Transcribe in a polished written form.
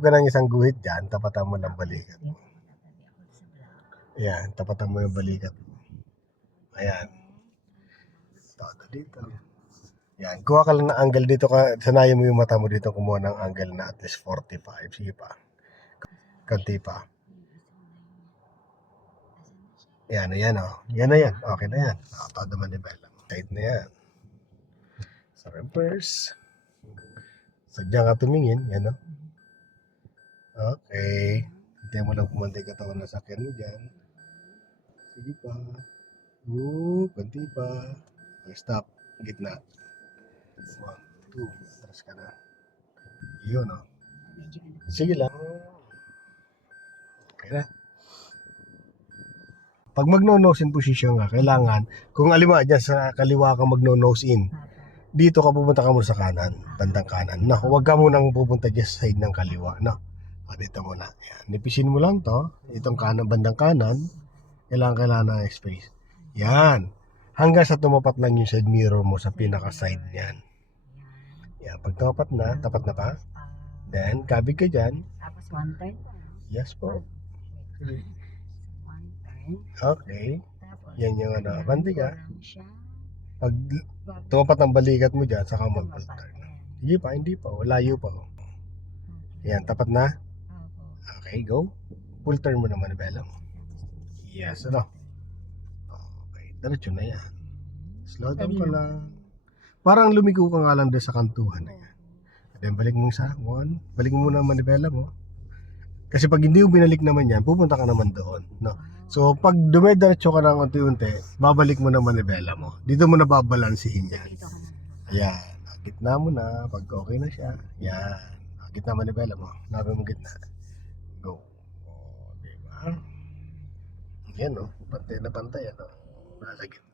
ka ng isang guhit dyan, tapatan mo ng balikat. Ayan, tapatan mo yung balikat. Ayan. Todo dito. Yan, kuha ka lang ng angle dito. Sanayin mo yung mata mo dito, kumuha ng angle na at least 45. Sige pa. Kanti pa. Yan, ayan o. Yan na yan. Okay na yan. Todo manibela. Tight na yan. Sa reverse. Sadya ka tumingin. Yan o. Okay. Hindi mo lang kumantay katawan na sakyan mo dyan. Sige pa. Kanti pa. Stop. Gitna. 1, 2. Atras ka na. Yun o. Sige lang. Okay na. Pag magno-nose in position nga, kailangan, kung alima dyan sa kaliwa ka magno-nose in, dito ka pupunta ka muna sa kanan, bandang kanan. No, huwag ka munang pupunta dyan sa side ng kaliwa. No, dito muna. Yan. Nipisin mo lang to, itong kanan, bandang kanan, kailangan ng space. Yan. Hanggang sa tumapat lang yung side mirror mo sa pinaka-side niyan. Yan. Pag tapat na pa. Then, kabig ka dyan. Tapos 1 turn. Yes po. Okay. Yan yung ano. Bandi ka. Pag tumapat ang balikat mo dyan, saka mag-full turn. Hindi pa, hindi pa. Layo pa. Yan, tapat na. Okay, go. Full turn mo naman, Bella. Yes, ano? Okay, diretso na yan. Slow down ka lang. Parang lumigo ka nga lang doon sa kantuhan na yan. Then balik mo sa one. Balik mo muna ang manibela mo. Kasi pag hindi mo binalik naman yan, pupunta ka naman doon. No? So pag dumidiretso ka ng unti-unti, babalik mo naman manibela mo. Dito mo na babalansihin yan. Ayan. Gitna mo na. Pag okay na siya. Yan. Gitna manibela mo. Nabi mo gitna. Go. Diba? Yan o. Pantay na pantay. Nasa gitna.